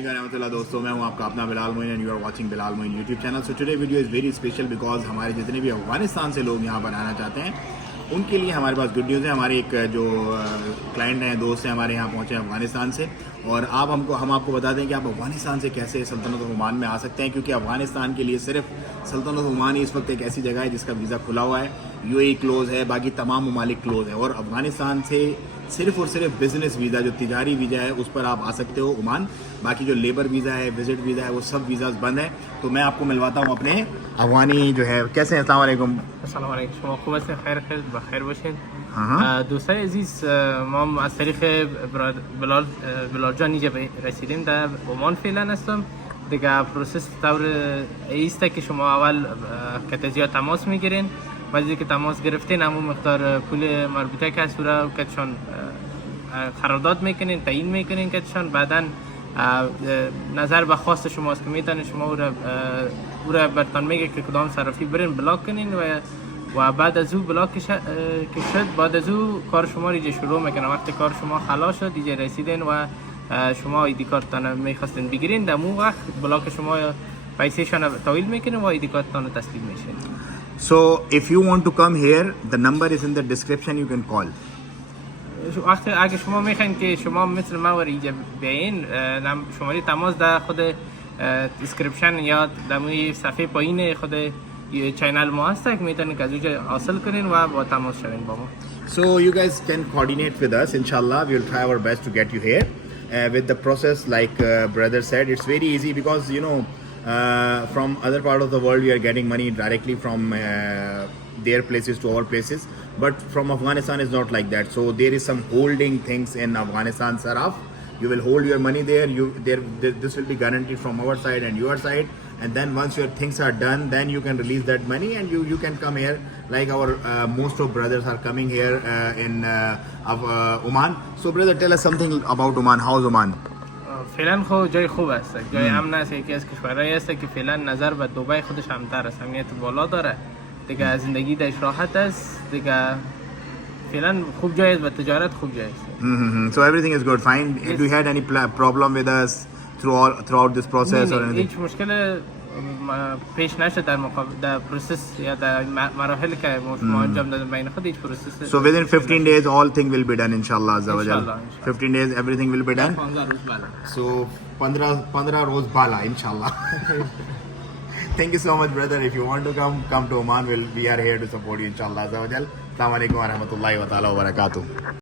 दोस्तों मैं हूं आपका अपना Bilal Moin and you are watching Bilal Moin YouTube channel. So today video is very special because हमारे जितने भी अफगानिस्तान से लोग यहां पर आना चाहते हैं उनके लिए हमारे पास गुड न्यूज़ है। हमारे एक जो क्लाइंट हैं, दोस्त हैं, हमारे यहाँ पहुँचे हैं अफगानिस्तान से, और हम आपको बता दें कि आप अफगानिस्तान से कैसे सल्तनत ओमान में आ सकते हैं, क्योंकि अफगानिस्तान के लिए सिर्फ सल्तनत ओमान ही इस वक्त एक ऐसी जगह है जिसका वीज़ा खुला हुआ है। यूएई क्लोज़ है, बाकी तमाम ममालिक क्लोज़ है, और अफगानिस्तान से सिर्फ और सिर्फ बिज़नेस वीज़ा, जो तिजारी वीज़ा है, उस पर आप आ सकते हो ओमान। बाकी जो लेबर वीज़ा है, विजिट वीज़ा है, वो सब वीज़ाज बंद है। तो मैं आपको मिलवाता हूँ अपने अफगानी जो है। कैसे हैं? अस्सलाम वालेकुम। السلام عليكم. شما خوب هستین؟ خیر بخیر باشین. دوستای عزیز، ما از طریق بلال جان اینجا رسیدیم. در عمان فعلا هستم. دیگه پروسس طور ایسته که شما اول کتجیا تماس میگیرین. بعد که تماس گرفتین همون مقدار پول مربوطه که هست رو کتشان قرارداد میکنین، تعیین میکنین کتشان. بعدن نظر به خواست شماست که میتونین شما او را برتان میگه که کدام صرافی برین بلاک کنین و بعد از او بلاک که شد، بعد از او کار شما رو شروع میکنه. وقتی کار شما خلاص شد دیگه رسیدین و شما ایدی کارتان میخواستین بگیرین، در اون وقت بلاک شما پیسه شان تحویل میکنه و ایدی کارتان تسلیم میشه. So if you want to come here, the number is in the description, you can call. وقتی اگه شما میخواین که شما مثل ما ور اینجا بیاین، شماره تماس در خود دیسکریپشن یا در صفحه پایین خود چینل ما هست که میتونین که از اونجا حاصل کنین و با تماس شوین با ما. So you guys can coordinate with us. Inshallah, we will try our best to get you here. With the process, like brother said, it's very easy because from other part of the world we are getting money directly from their places to our places, but from Afghanistan is not like that. So there is some holding things in Afghanistan saraf. You will hold your money there. This will be guaranteed from our side and your side, and then once your things are done, then you can release that money and you can come here. Like our most of brothers are coming here in Oman. So brother, tell us something about Oman. How's Oman? فعلا خو جای خوب است، جای امن است، یکی از کشورهایی است که فعلا نظر به دبی خودش امن‌تر است، امنیت بالا داره دیگه، زندگی درش راحت است دیگه، فعلا خوب جای است و تجارت خوب جای است. So everything is good, fine. Yes. Do you had any problem with us throughout this process or anything? هیچ مشکل پیش نشد در پروسس یا در مراحل که ما انجام دادیم بین خود. هیچ پروسس. So within 15 days all thing will be done inshallah azza wa jalla. 15 days everything will be done. 15 روز بالا. So 15 روز بالا inshallah. Thank you so much brother. If you want to come to Oman, we are here to support you inshallah azza wa jalla. Assalamu alaikum wa rahmatullahi wa ta'ala wa barakatuh.